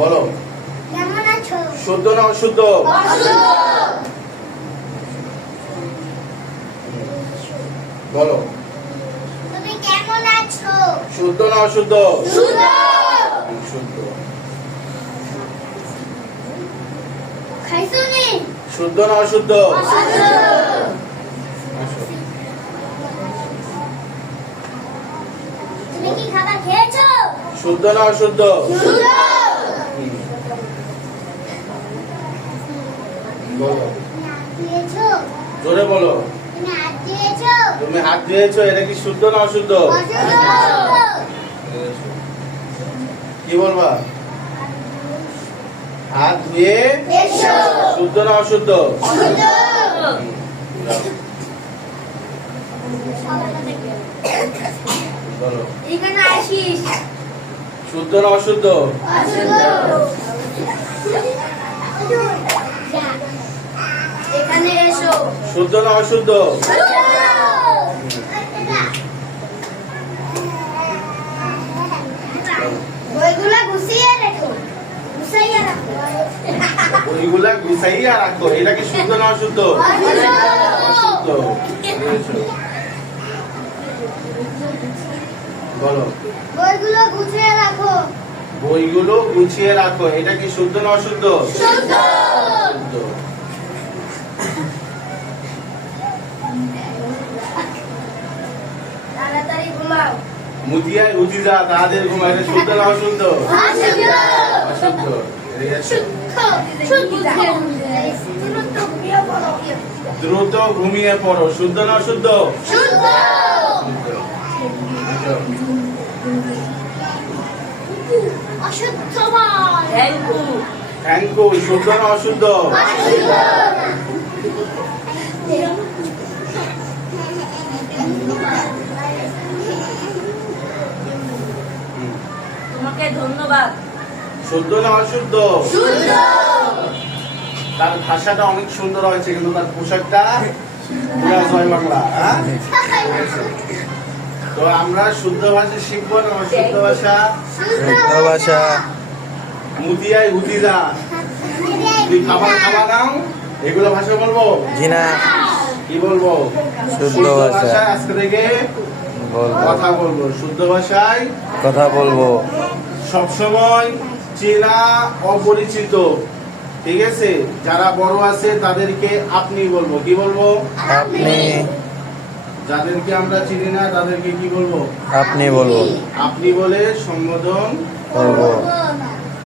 বলো। কেমন আছো? শুদ্ধ না অশুদ্ধ? বলো। তুমি কেমন আছো? শুদ্ধ না অশুদ্ধ? শুদ্ধ। শুদ্ধ। খাইছো নি? শুদ্ধ না অশুদ্ধ? অশুদ্ধ। আসো। তুমি কি খাবার খেয়েছো? শুদ্ধ না অশুদ্ধ? শুদ্ধ। বলো। তুমি হাত দিয়েছো? জোরে বলো। তুমি হাত দিয়েছো? তুমি হাত দিয়েছো, এটা কি শুদ্ধ না অশুদ্ধ? অশুদ্ধ। কি বলবা? হাত ধুয়ে এসো। শুদ্ধ না অশুদ্ধ? শুদ্ধ। বলো। এখানে আসিস। শুদ্ধ না অশুদ্ধ? অশুদ্ধ। এখানে এসো। শুদ্ধ না অশুদ্ধ? বইগুলো গুছিয়ে রেখো। গুছাইয়া রাখো। ওইগুলা গুছাইয়া রাখো, এটা কি শুদ্ধ না অশুদ্ধ? অশুদ্ধ। বলো। বইগুলো গুছিয়ে রাখো। বইগুলো গুছিয়ে রাখো, এটা কি শুদ্ধ না অশুদ্ধ? শুদ্ধ। শুদ্ধ। তাড়াতাড়ি ঘুমাও। মুতিয়ায় উজিজা তাদের ঘুমা, এটা শুদ্ধ না অশুদ্ধ? অশুদ্ধ। অশুদ্ধ। এদিকে আসো। দ্রুত ঘুমিয়ে পড়ো, শুদ্ধ না অশুদ্ধ? শুদ্ধ। শুদ্ধ। আসো। অশুদ্ধ বল। থ্যাংক ইউ, শুদ্ধ না অশুদ্ধ? তোমাকে ধন্যবাদ। শুদ্ধ না অশুদ্ধ? শুদ্ধ। তার ভাষাটা অনেক সুন্দর হয়েছে, কিন্তু তার পোশাকটা পুরা জয় বাংলা। হ্যাঁ? তো আমরা শুদ্ধ ভাষা শিখবো না অশুদ্ধ ভাষা? শুদ্ধ ভাষা। মুতিয়ায় উজিজা, তুই খাবার খাওয়া নাও, এগুলো ভাষা বলবো? জি না, কি বলবো? শুদ্ধ ভাষা ভাষায় আজকে থেকে বলবো, কথা বলবো, শুদ্ধ ভাষায় কথা বলবো। সবসময় চেনা অপরিচিত, ঠিক আছে, যারা বড় আছে তাদেরকে আপনি বলবো। কি বলবো? আপনি, যাদেরকে আমরা চিনি না তাদেরকে কি বলবো? আপনি বলবো, আপনি বলে সম্বোধন করবো। করবো।